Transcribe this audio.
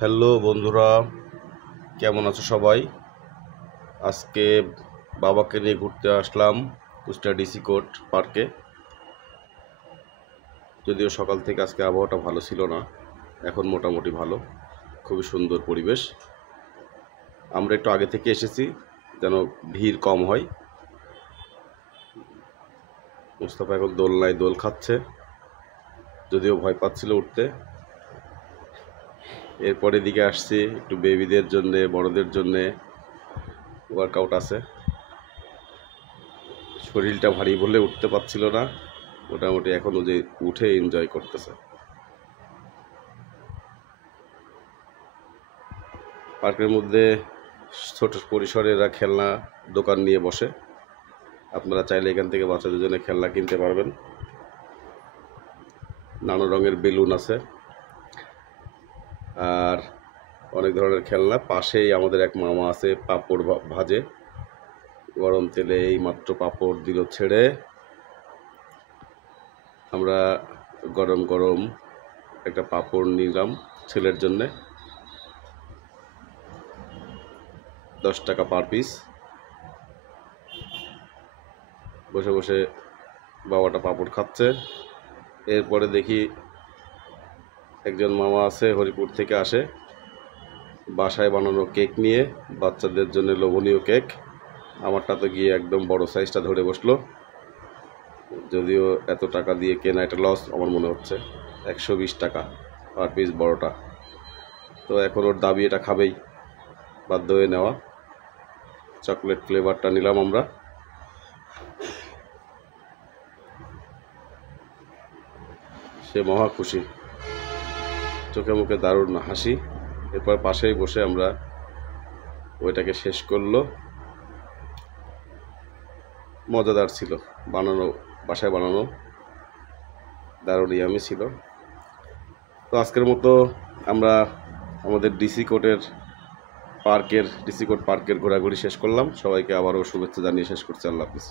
Hello বন্ধুরা, কেমন আছো সবাই? আজকে বাবাকে নিয়ে ঘুরতে আসলাম কুষ্টিয়া ডিসি কোর্ট পার্কে। যদিও সকাল থেকে আজকে আবহাওয়াটা ভালো ছিল না, এখন মোটামুটি ভালো, খুবই সুন্দর পরিবেশ। আমরা একটু আগে থেকে এসেছি যেন ভিড় কম হয়। মুস্তাফা এখন দোলনায় দোল খাচ্ছে, যদিও ভয় পাচ্ছিল উঠতে। এরপরে দিকে আসছি একটু বেবিদের জন্যে, বড়দের জন্যে ওয়ার্কআউট আছে। শরীরটা ভারী বলে উঠতে পারছিল না, মোটামুটি এখনও যে উঠে এনজয় করতেছে। পার্কের মধ্যে ছোট পরিসরে এরা খেলনা দোকান নিয়ে বসে, আপনারা চাইলে এখান থেকে বাচ্চাদের জন্য খেলনা কিনতে পারবেন। নানা রঙের বেলুন আছে আর অনেক ধরনের খেলনা। পাশেই আমাদের এক মামা আছে, পাঁপড় ভাজে গরম তেলে। এই মাত্র পাঁপড় দিল ছেড়ে, আমরা গরম গরম একটা পাঁপড় নিলাম ছেলের জন্যে। 10 টাকা পার পিস। বসে বসে বাবাটা পাঁপড় খাচ্ছে। এরপরে দেখি একজন মামা আছে, হরিপুর থেকে আসে, বাসায় বানানো কেক নিয়ে, বাচ্চাদের জন্য লোভনীয় কেক। আমারটা তো গিয়ে একদম বড় সাইজটা ধরে বসলো, যদিও এত টাকা দিয়ে কেনা এটা লস আমার মনে হচ্ছে। 120 টাকা পার পিস বড়টা। তো এখন ওর দাবি এটা খাবেই, বাধ্য হয়ে নেওয়া। চকলেট ফ্লেভারটা নিলাম আমরা। সে মহা খুশি, চোখে মুখে দারুণ হাসি। এরপর পাশেই বসে আমরা ওইটাকে শেষ করলো। মজাদার ছিল, বানানো, বাসায় বানানো, দারুণ ইয়ামি ছিল। তো আজকের মতো আমরা আমাদের ডিসি কোর্ট পার্কের ঘোরাঘুরি শেষ করলাম। সবাইকে আবারও শুভেচ্ছা জানিয়ে শেষ করছি। আল্লাহ হাফিজ।